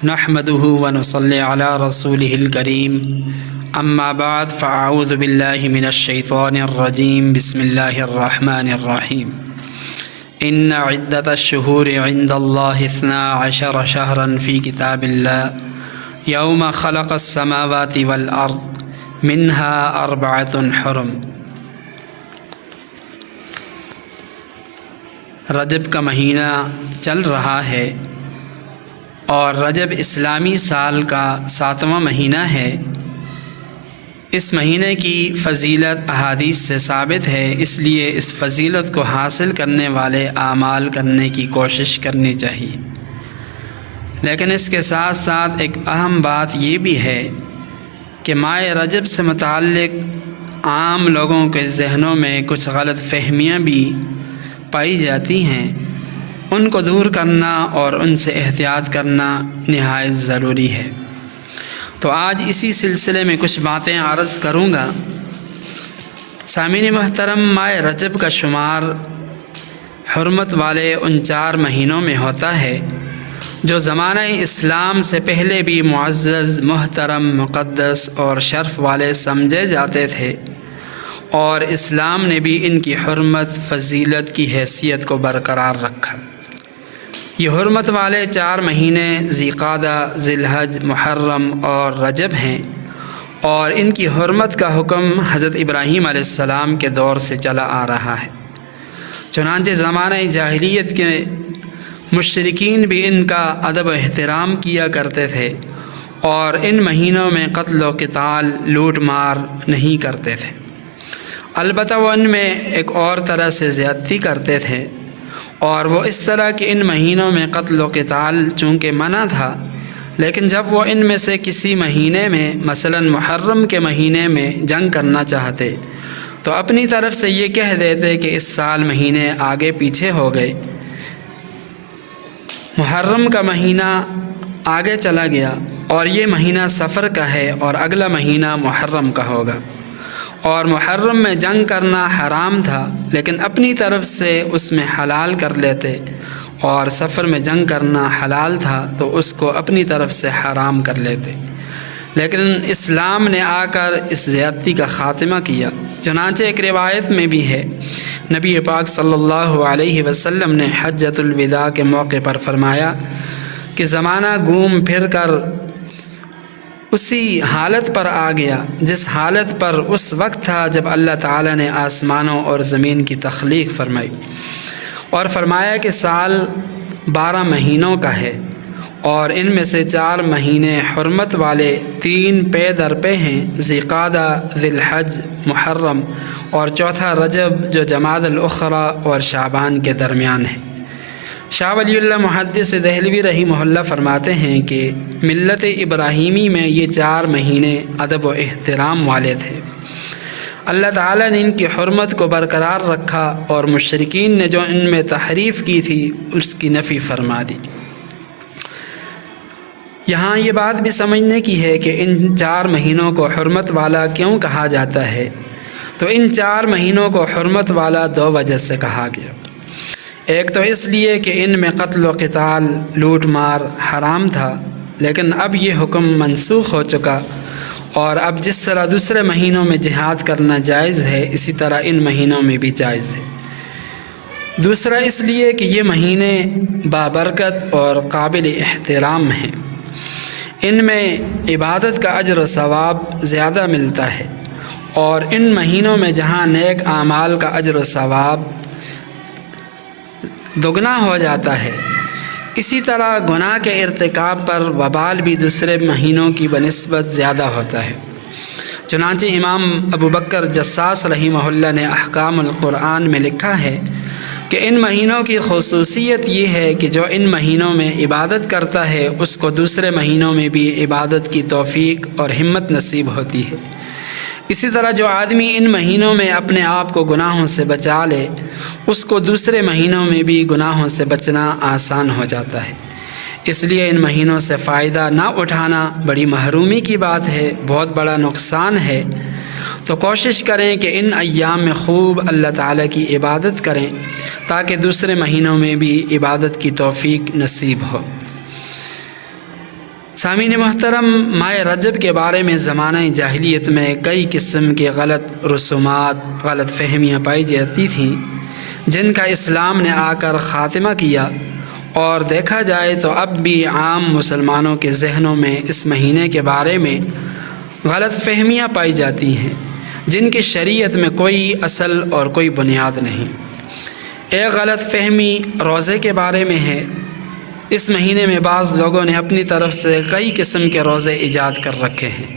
نحمده ونصلي على رسوله الكريم اما بعد فاعوذ بالله من الشيطان الرجيم بسم الله الرحمن الرحيم ان عدة الشهور عند الله 12 شهرا في كتاب الله يوم خلق السماوات والأرض منها 4 حرم۔ رجب کا مہینہ چل رہا ہے اور رجب اسلامی سال کا 7واں مہینہ ہے۔ اس مہینے کی فضیلت احادیث سے ثابت ہے، اس لیے اس فضیلت کو حاصل کرنے والے اعمال کرنے کی کوشش کرنی چاہیے۔ لیکن اس کے ساتھ ساتھ ایک اہم بات یہ بھی ہے کہ ماہ رجب سے متعلق عام لوگوں کے ذہنوں میں کچھ غلط فہمیاں بھی پائی جاتی ہیں، ان کو دور کرنا اور ان سے احتیاط کرنا نہایت ضروری ہے۔ تو آج اسی سلسلے میں کچھ باتیں عرض کروں گا۔ سامعین محترم، ماہ رجب کا شمار حرمت والے ان 4 مہینوں میں ہوتا ہے جو زمانہ اسلام سے پہلے بھی معزز، محترم، مقدس اور شرف والے سمجھے جاتے تھے، اور اسلام نے بھی ان کی حرمت، فضیلت کی حیثیت کو برقرار رکھا۔ یہ حرمت والے 4 مہینے ذی قعدہ، ذی الحج، محرم اور رجب ہیں، اور ان کی حرمت کا حکم حضرت ابراہیم علیہ السلام کے دور سے چلا آ رہا ہے۔ چنانچہ زمانہ جاہلیت کے مشرکین بھی ان کا ادب و احترام کیا کرتے تھے، اور ان مہینوں میں قتل و قتال، لوٹ مار نہیں کرتے تھے۔ البتہ وہ ان میں ایک اور طرح سے زیادتی کرتے تھے، اور وہ اس طرح کہ ان مہینوں میں قتل و قتال چونکہ منع تھا، لیکن جب وہ ان میں سے کسی مہینے میں، مثلا محرم کے مہینے میں جنگ کرنا چاہتے تو اپنی طرف سے یہ کہہ دیتے کہ اس سال مہینے آگے پیچھے ہو گئے، محرم کا مہینہ آگے چلا گیا اور یہ مہینہ سفر کا ہے اور اگلا مہینہ محرم کا ہوگا، اور محرم میں جنگ کرنا حرام تھا لیکن اپنی طرف سے اس میں حلال کر لیتے، اور سفر میں جنگ کرنا حلال تھا تو اس کو اپنی طرف سے حرام کر لیتے۔ لیکن اسلام نے آ کر اس زیادتی کا خاتمہ کیا۔ چنانچہ ایک روایت میں بھی ہے، نبی پاک صلی اللہ علیہ وسلم نے حجۃ الوداع کے موقع پر فرمایا کہ زمانہ گھوم پھر کر اسی حالت پر آ گیا جس حالت پر اس وقت تھا جب اللہ تعالیٰ نے آسمانوں اور زمین کی تخلیق فرمائی، اور فرمایا کہ سال 12 مہینوں کا ہے، اور ان میں سے 4 مہینے حرمت والے 3 پے در پے ہیں، ذی قعدہ، ذی الحج، محرم، اور چوتھا رجب جو جمادی الاخری اور شعبان کے درمیان ہے۔ شاہ ولی اللہ محدث دہلوی رحمہ اللہ فرماتے ہیں کہ ملت ابراہیمی میں یہ 4 مہینے ادب و احترام والے تھے۔ اللہ تعالیٰ نے ان کی حرمت کو برقرار رکھا، اور مشرکین نے جو ان میں تحریف کی تھی اس کی نفی فرما دی۔ یہاں یہ بات بھی سمجھنے کی ہے کہ ان 4 مہینوں کو حرمت والا کیوں کہا جاتا ہے، تو ان 4 مہینوں کو حرمت والا 2 وجہ سے کہا گیا۔ ایک تو اس لیے کہ ان میں قتل و قتال، لوٹ مار حرام تھا، لیکن اب یہ حکم منسوخ ہو چکا، اور اب جس طرح دوسرے مہینوں میں جہاد کرنا جائز ہے اسی طرح ان مہینوں میں بھی جائز ہے۔ دوسرا اس لیے کہ یہ مہینے بابرکت اور قابل احترام ہیں، ان میں عبادت کا اجر و ثواب زیادہ ملتا ہے، اور ان مہینوں میں جہاں نیک اعمال کا اجر و ثواب دگنا ہو جاتا ہے، اسی طرح گناہ کے ارتکاب پر وبال بھی دوسرے مہینوں کی بنسبت زیادہ ہوتا ہے۔ چنانچہ امام ابو بکر جساس رحمہ اللہ نے احکام القرآن میں لکھا ہے کہ ان مہینوں کی خصوصیت یہ ہے کہ جو ان مہینوں میں عبادت کرتا ہے اس کو دوسرے مہینوں میں بھی عبادت کی توفیق اور ہمت نصیب ہوتی ہے۔ اسی طرح جو آدمی ان مہینوں میں اپنے آپ کو گناہوں سے بچا لے اس کو دوسرے مہینوں میں بھی گناہوں سے بچنا آسان ہو جاتا ہے۔ اس لیے ان مہینوں سے فائدہ نہ اٹھانا بڑی محرومی کی بات ہے، بہت بڑا نقصان ہے۔ تو کوشش کریں کہ ان ایام میں خوب اللہ تعالیٰ کی عبادت کریں تاکہ دوسرے مہینوں میں بھی عبادت کی توفیق نصیب ہو۔ سامعین محترم، ماہ رجب کے بارے میں زمانہ جاہلیت میں کئی قسم کے غلط رسومات، غلط فہمیاں پائی جاتی تھیں، جن کا اسلام نے آ کر خاتمہ کیا، اور دیکھا جائے تو اب بھی عام مسلمانوں کے ذہنوں میں اس مہینے کے بارے میں غلط فہمیاں پائی جاتی ہیں، جن کی شریعت میں کوئی اصل اور کوئی بنیاد نہیں۔ ایک غلط فہمی روزے کے بارے میں ہے۔ اس مہینے میں بعض لوگوں نے اپنی طرف سے کئی قسم کے روزے ایجاد کر رکھے ہیں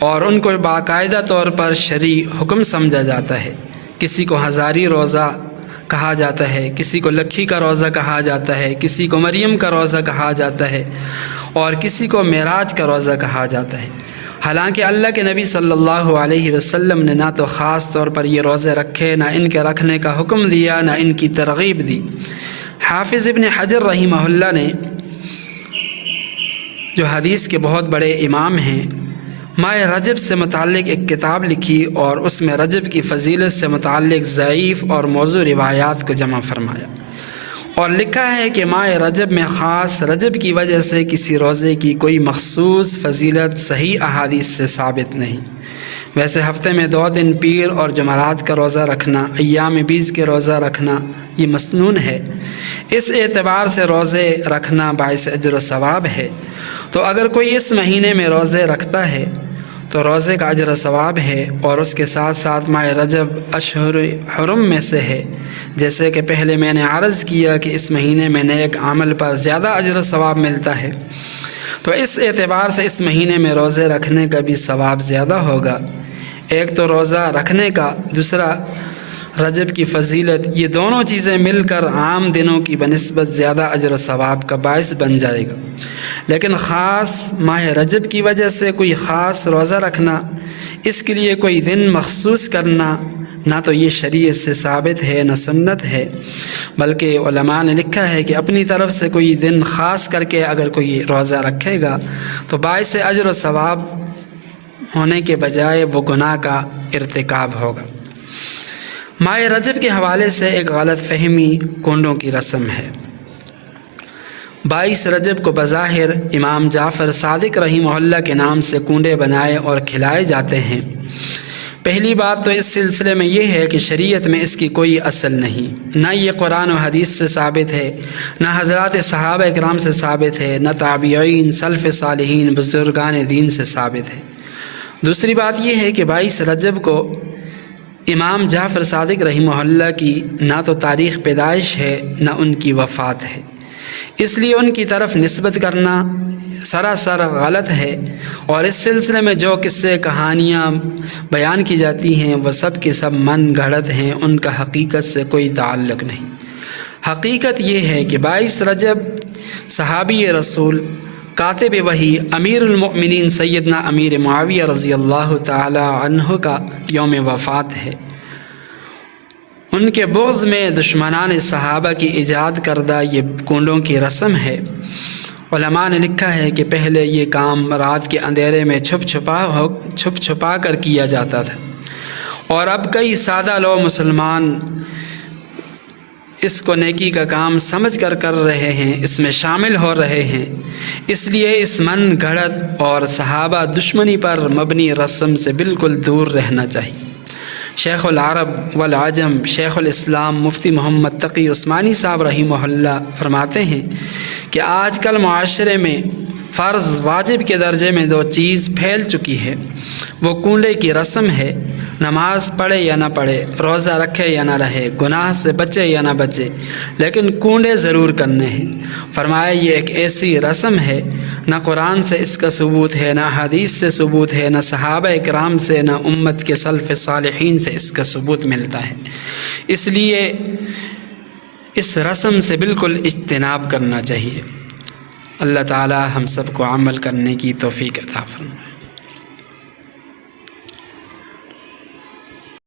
اور ان کو باقاعدہ طور پر شرعی حکم سمجھا جاتا ہے۔ کسی کو ہزاری روزہ کہا جاتا ہے، کسی کو لکھی کا روزہ کہا جاتا ہے، کسی کو مریم کا روزہ کہا جاتا ہے، اور کسی کو معراج کا روزہ کہا جاتا ہے۔ حالانکہ اللہ کے نبی صلی اللہ علیہ وسلم نے نہ تو خاص طور پر یہ روزے رکھے، نہ ان کے رکھنے کا حکم دیا، نہ ان کی ترغیب دی۔ حافظ ابن حجر رحمہ اللہ نے، جو حدیث کے بہت بڑے امام ہیں، ماہ رجب سے متعلق ایک کتاب لکھی اور اس میں رجب کی فضیلت سے متعلق ضعیف اور موضوع روایات کو جمع فرمایا، اور لکھا ہے کہ ماہ رجب میں خاص رجب کی وجہ سے کسی روزے کی کوئی مخصوص فضیلت صحیح احادیث سے ثابت نہیں۔ ویسے ہفتے میں 2 دن پیر اور جمعرات کا روزہ رکھنا، ایام بیس کے روزہ رکھنا، یہ مسنون ہے۔ اس اعتبار سے روزے رکھنا باعث اجر و ثواب ہے۔ تو اگر کوئی اس مہینے میں روزے رکھتا ہے تو روزے کا اجر و ثواب ہے، اور اس کے ساتھ ساتھ ماہ رجب اشہر حرم میں سے ہے، جیسے کہ پہلے میں نے عرض کیا کہ اس مہینے میں نیک عمل پر زیادہ اجر و ثواب ملتا ہے، تو اس اعتبار سے اس مہینے میں روزے رکھنے کا بھی ثواب زیادہ ہوگا۔ ایک تو روزہ رکھنے کا، دوسرا رجب کی فضیلت، یہ دونوں چیزیں مل کر عام دنوں کی بنسبت زیادہ اجر و ثواب کا باعث بن جائے گا۔ لیکن خاص ماہ رجب کی وجہ سے کوئی خاص روزہ رکھنا، اس کے لیے کوئی دن مخصوص کرنا، نہ تو یہ شریعت سے ثابت ہے نہ سنت ہے، بلکہ علماء نے لکھا ہے کہ اپنی طرف سے کوئی دن خاص کر کے اگر کوئی روزہ رکھے گا تو باعث اجر و ثواب ہونے کے بجائے وہ گناہ کا ارتکاب ہوگا۔ ماہ رجب کے حوالے سے ایک غلط فہمی کنڈوں کی رسم ہے۔ 22 رجب کو بظاہر امام جعفر صادق رحمہ اللہ کے نام سے کنڈے بنائے اور کھلائے جاتے ہیں۔ پہلی بات تو اس سلسلے میں یہ ہے کہ شریعت میں اس کی کوئی اصل نہیں، نہ یہ قرآن و حدیث سے ثابت ہے، نہ حضرات صحابہ اکرام سے ثابت ہے، نہ تابعین، سلف صالحین، بزرگان دین سے ثابت ہے۔ دوسری بات یہ ہے کہ 22 رجب کو امام جعفر صادق رحمہ اللہ کی نہ تو تاریخ پیدائش ہے نہ ان کی وفات ہے، اس لیے ان کی طرف نسبت کرنا سراسر غلط ہے، اور اس سلسلے میں جو قصے کہانیاں بیان کی جاتی ہیں وہ سب کے سب من گھڑت ہیں، ان کا حقیقت سے کوئی تعلق نہیں۔ حقیقت یہ ہے کہ 22 رجب صحابی رسول، کاتب وحی، امیر المؤمنین سیدنا امیر معاویہ رضی اللہ تعالی عنہ کا یوم وفات ہے۔ ان کے بغض میں دشمنان صحابہ کی ایجاد کردہ یہ کنڈوں کی رسم ہے۔ علماء نے لکھا ہے کہ پہلے یہ کام رات کے اندھیرے میں چھپ چھپا کر کیا جاتا تھا، اور اب کئی سادہ لو مسلمان اس کو نیکی کا کام سمجھ کر رہے ہیں، اس میں شامل ہو رہے ہیں۔ اس لیے اس من گھڑت اور صحابہ دشمنی پر مبنی رسم سے بالکل دور رہنا چاہیے۔ شیخ العرب والعجم شیخ الاسلام مفتی محمد تقی عثمانی صاحب رحمہ اللہ فرماتے ہیں کہ آج کل معاشرے میں فرض واجب کے درجے میں 2 چیز پھیل چکی ہے، وہ کنڈے کی رسم ہے۔ نماز پڑھے یا نہ پڑھے، روزہ رکھے یا نہ رہے، گناہ سے بچے یا نہ بچے، لیکن کنڈے ضرور کرنے ہیں۔ فرمایا یہ ایک ایسی رسم ہے، نہ قرآن سے اس کا ثبوت ہے، نہ حدیث سے ثبوت ہے، نہ صحابہ اکرام سے، نہ امت کے سلف صالحین سے اس کا ثبوت ملتا ہے۔ اس لیے اس رسم سے بالکل اجتناب کرنا چاہیے۔ اللہ تعالی ہم سب کو عمل کرنے کی توفیق عطا فرمائے۔